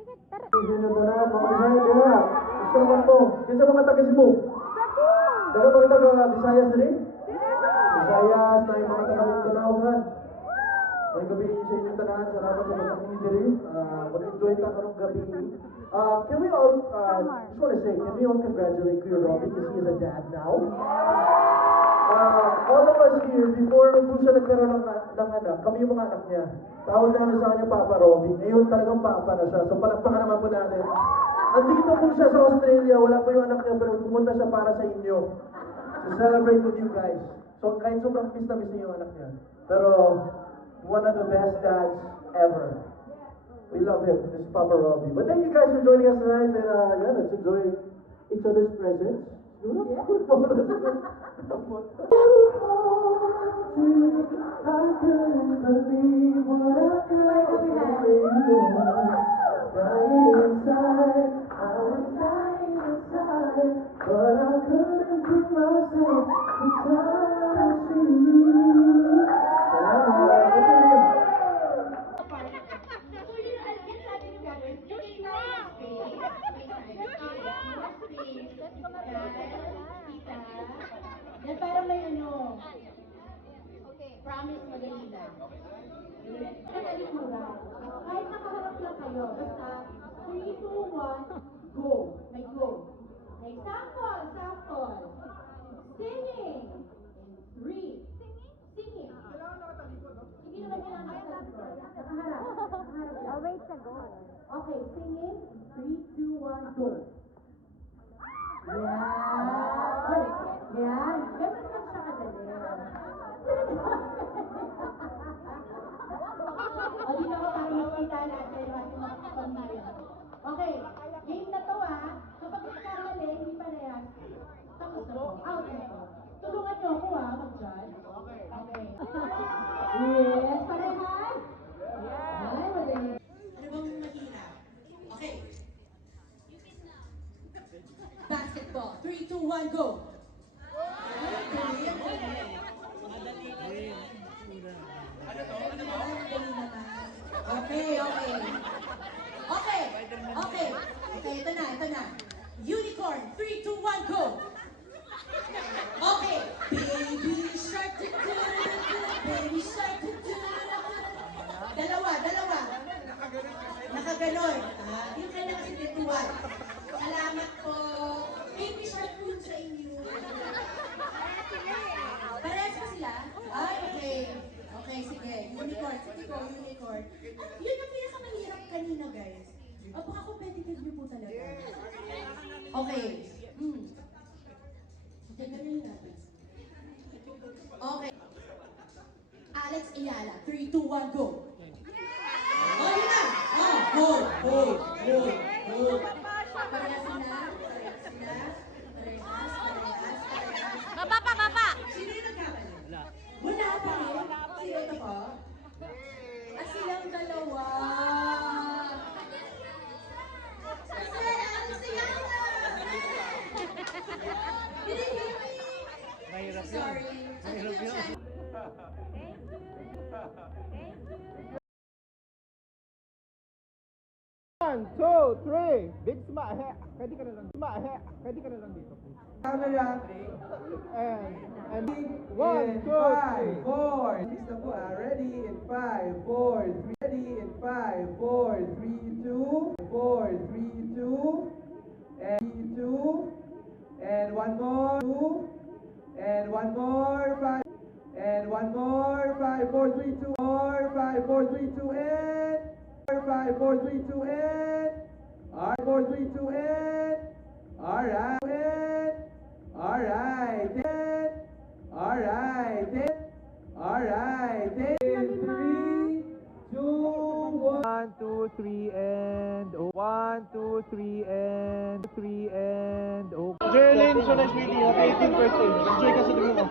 Sino tanan, mga Bisaya dira. Gusto man mo. Kinsa mga taga Cebu? Daga mga taga Visayas diri? Visayas na yung mga taga Mindanao kan. May gabi sa inyong tanan, salamat sa pagkakas diri. Mag-enjoy ta karong gabi. Can we all, just want to say, can we all congratulate Kuya Robbie because he is a dad now? All of us here, before po siya nagkaroon ng anak, kami yung mga anak niya. Tawag namin sa kanya Papa Robbie. Ngayon talagang Papa na siya. So palakpakan naman po natin. Andito po siya sa Australia, wala po yung anak niya, pero pumunta siya para sa inyo. To celebrate with you guys. So kahit sobrang miss na miss niya yung anak niya. Pero one of the best dads ever. We love him. This is Papa Robbie. But thank you guys for joining us tonight. And yeah, let's enjoy each other's presence. I couldn't believe what I felt dying inside. I was dying inside, but I couldn't bring myself to touch you. What's your name? Yan parang may ano. Okay. Promise madali lang. Madali mo lang. Kahit nakaharap lang kayo. Basta 3, 2, 1, go. May go. May sample, sample. Singing. In 3. Singing. Hindi naman kailangan nakaharap. Nakaharap lang. Wait na go. Okay, singing. 3, 2, 1, go. Yan. Yan. Ganun lang siya kadali. O, dito ko para makita natin ang ating mga pamilya. Okay, game na to kapag nagkamali, hindi parehas. Tapos na po. Out na po. Tulungan niyo ako mag-judge. Okay. Yes, parehas? Ay, madali. Ano bang mahirap? Okay. Basketball. 3, 2, 1, go! Okay. Okay, ito na. Unicorn. 3, 2, 1, go! Okay. Baby shark, baby shark, dalawa. Nakaganon. Yung kanya kasi bituan. Salamat po. Baby shark po yun sa inyo. Parehas pa sila? Ay, okay. Okay, sige. Unicorn. Sige ko, unicorn. Yun yung pinakamahirap kanina, guys. Baka-competitive niyo po talaga. Okay. Ganun natin. Okay. Alex Ayala. 3, 2, 1, go! Oh, yun na! Hold. Parehas sila. Baba! Sino yung nagkamali? Wala pa rin. Sino ito po? Silang dalawa. Kasi, ano siya? Didn't hear me. Mahirap yun. Sorry. Mahirap yun. One, two, three. Big smile. Pwede ka na lang dito. Camera. And one, two, Five, three. four. Lista po ready in 5, 4, 3. Ready in 5, 4, 3, 2. 4, 3, 2. And 2. And one more. 2. And one more. 5. And one more. 5, 4, 3, 2. 4, 5, 4, 3, 2. And 5, 4, 3, 2. And 4, 3, 2. And alright. Alright. 3, 2, 1. 1, 2, 3, and 1, 2, 3, and 3, and okay. Jerlyn, so nice meeting you. Happy 18th birthday. Enjoy ka sa dugo mo.